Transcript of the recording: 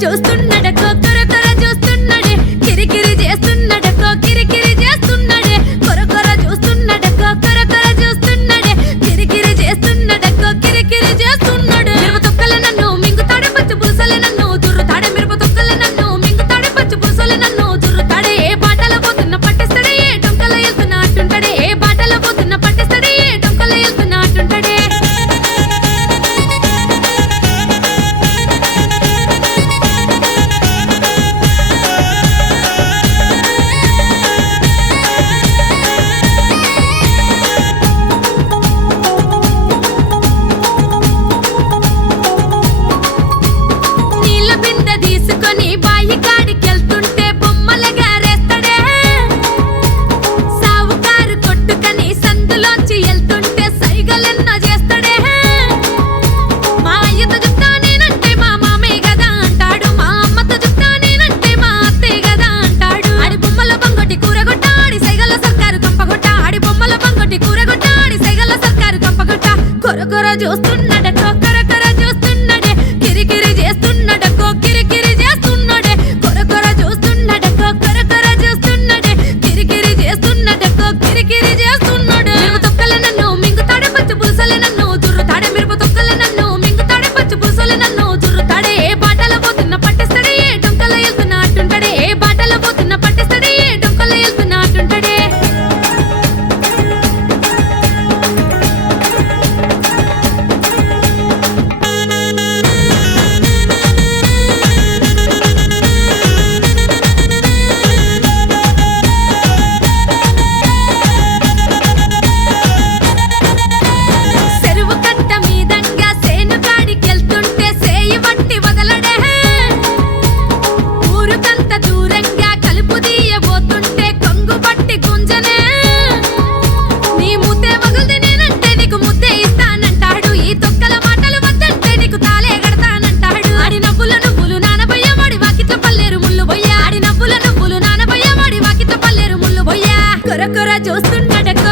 చూస్తున్నాడకో కొర కొర చూస్తున్నాడే కిరికిరి చేస్తున్నాడకో కిరికిరి చేస్తున్నాడే కొర కొర చూస్తున్నాడకో కొర కొర చూస్తున్నాడే కిరికిరి చేస్తున్నాడకో కిరికిరి చేస్తున్నాడు మిరప తొక్కల నన్ను మింగుతాడే పచ్చి పులుసలే నన్ను దుర్రుతాడే మిరప తొక్కల నన్ను మింగుతాడే పచ్చి పులుసలే నన్ను దుర్రుతాడే ఏ బాటల పోతున్న పట్టేస్తాడే ఏ డొంకల వెళ్తున్న అట్టుంటాడే ఏ బాటల పోతున్న పట్టేస్తాడే ఏ డొంకల వెళ్తున్న అట్టుంటాడే నీళ్ళ బిందె తీసుకొని బాయి కాడికెళ్తుంటే బొమ్మలగా రేస్తాడే సావుకారు కొట్టుకని సందులోంచి వెళ్తుంటే సైగలెన్నో చేస్తాడే మా అయ్యతో చెప్తా నేనంటే మా మామే కదా అంటాడు మా అమ్మతో చెప్తా నేనంటే మా అత్తే కదా అంటాడు ఆడి బొమ్మల బంగొట్టి కూరగొట్ట ఆడి సైగల సర్కారు కంపగొట్ట ఆడి బొమ్మల బంగొట్టి కూరగొట్ట ఆడి సైగల సర్కారు కంపగొట్ట కొర కొర చూస్తున్నాడకో కొర కొర చూస్తున్నాడే కిరికిరి చేస్తున్నాడకో కిరికిరి చేస్తున్నాడే కొర కొర చూస్తున్నాడకో కొర కొర చూస్తున్నాడే కిరికిరి చేస్తున్నాడకో కిరికిరి చేస్తున్నాడు మిరప తొక్కల నన్ను మింగుతాడే పచ్చి పులుసలే నన్ను దుర్రుతాడే మిరప తొక్కల నన్ను మింగుతాడే పచ్చి పులుసలే నన్ను దుర్రుతాడే ఏ బాటల పోతున్న పట్టేస్తాడే ఏ డొంకల వెళ్తున్న అట్టుంటాడే ఏ బాటల పోతున్న పట్టేస్తాడే ఏ డొంకల వెళ్తున్న అట్టుంటాడే చెరువు కట్ట మీదంగా సేను కాడికెళ్తుంటే సేయి వట్టి వదలడే ఊరుకంత దూరంగా కలుపు తీయబోతుంటే కొంగు పట్టి గుంజనే నీ ముద్దే వగులుది నేనంటే నీకు ముద్దే ఇస్తానంటాడు ఈ తొక్కల మాటలు వద్దంటే నీకు తాలే కడతానంటాడు ఆడి నవ్వుల నువ్వులు నానబయ్య వాడి వాకిట్ల పల్లేరు ముళ్ళు బొయ్య ఆడి నవ్వుల నువ్వులు నానబయ్య వాడి వాకిట్ల పల్లేరు ముళ్ళు బొయ్య కొర కొర చూస్తున్నాడకో